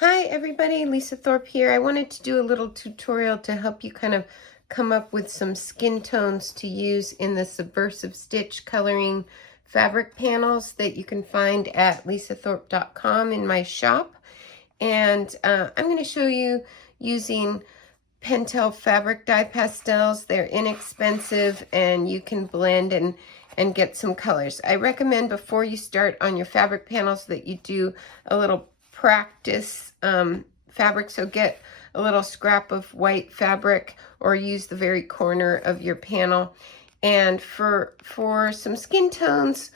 Hi everybody, Lisa Thorpe here. I wanted to do a little tutorial to help you kind of come up with some skin tones to use in the Subversive Stitch coloring fabric panels that you can find at lisathorpe.com in my shop. And I'm going to show you using Pentel fabric dye pastels. They're inexpensive and you can blend and get some colors. I recommend before you start on your fabric panels that you do a little practice fabric. So get a little scrap of white fabric or use the very corner of your panel. And for some skin tones,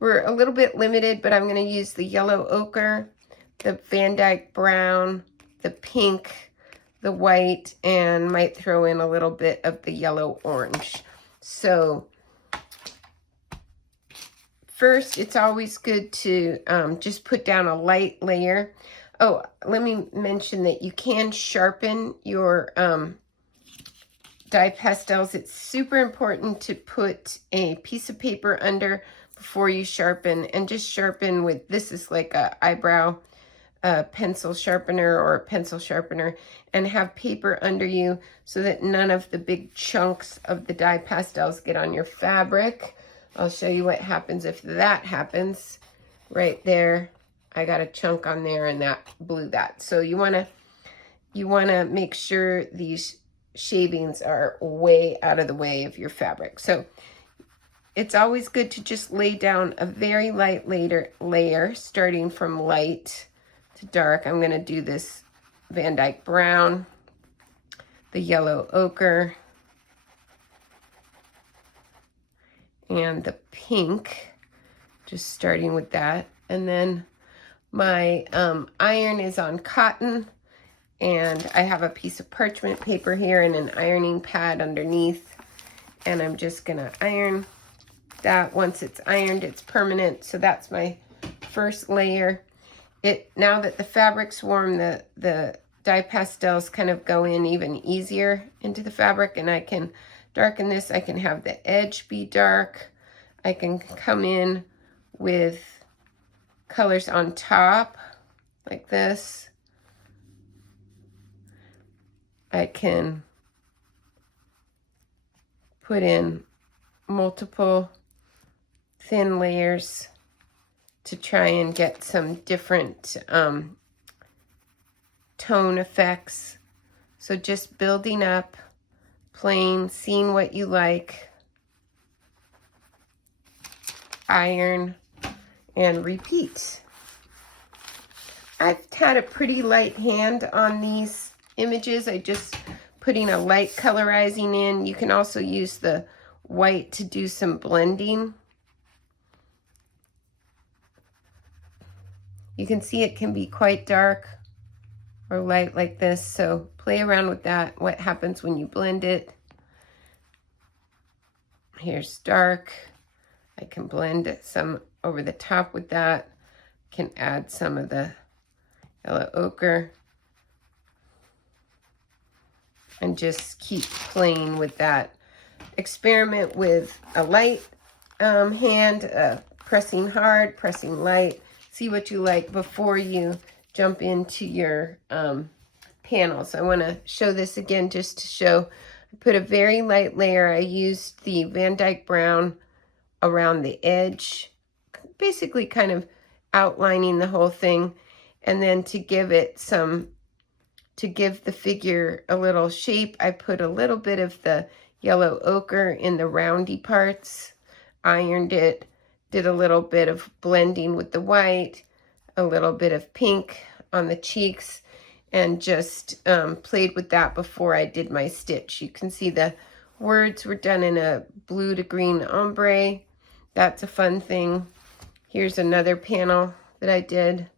we're a little bit limited, but I'm going to use the yellow ochre, the Van Dyke brown, the pink, the white, and might throw in a little bit of the yellow orange. So first, it's always good to just put down a light layer. Oh, let me mention that you can sharpen your dye pastels. It's super important to put a piece of paper under before you sharpen, and just sharpen with, this is like a eyebrow pencil sharpener or a pencil sharpener, and have paper under you so that none of the big chunks of the dye pastels get on your fabric. I'll show you what happens if that happens. Right there, I got a chunk on there and that blew that. So you want to make sure these shavings are way out of the way of your fabric. So it's always good to just lay down a very light layer starting from light to dark. I'm going to do this Van Dyke brown, the yellow ochre, and the pink, just starting with that. And then my iron is on cotton, and I have a piece of parchment paper here and an ironing pad underneath, and I'm just gonna iron that. Once it's ironed, it's permanent. So that's my first layer. Now that the fabric's warm, the dye pastels kind of go in even easier into the fabric, and I can darken this. I can have the edge be dark. I can come in with colors on top like this. I can put in multiple thin layers to try and get some different tone effects. So just building up, playing, seeing what you like, iron, and repeat. I've had a pretty light hand on these images. I just putting a light colorizing in. You can also use the white to do some blending. You can see it can be quite dark or light like this, so play around with that, what happens when you blend it. Here's dark. I can blend some over the top with that. Can add some of the yellow ochre and just keep playing with that. Experiment with a light hand, pressing hard, pressing light. See what you like before you jump into your panels. I want to show this again just to show. I put a very light layer. I used the Van Dyke brown around the edge, basically kind of outlining the whole thing. And then to give it to give the figure a little shape, I put a little bit of the yellow ochre in the roundy parts, ironed it, did a little bit of blending with the white, a little bit of pink on the cheeks, and just played with that before I did my stitch. You can see the words were done in a blue to green ombre. That's a fun thing. Here's another panel that I did.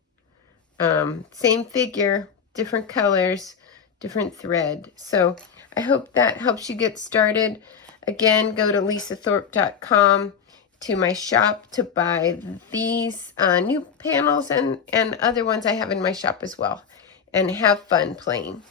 Same figure, different colors, different thread. So I hope that helps you get started. Again, go to lisathorpe.com to my shop to buy these new panels and other ones I have in my shop as well. And have fun playing.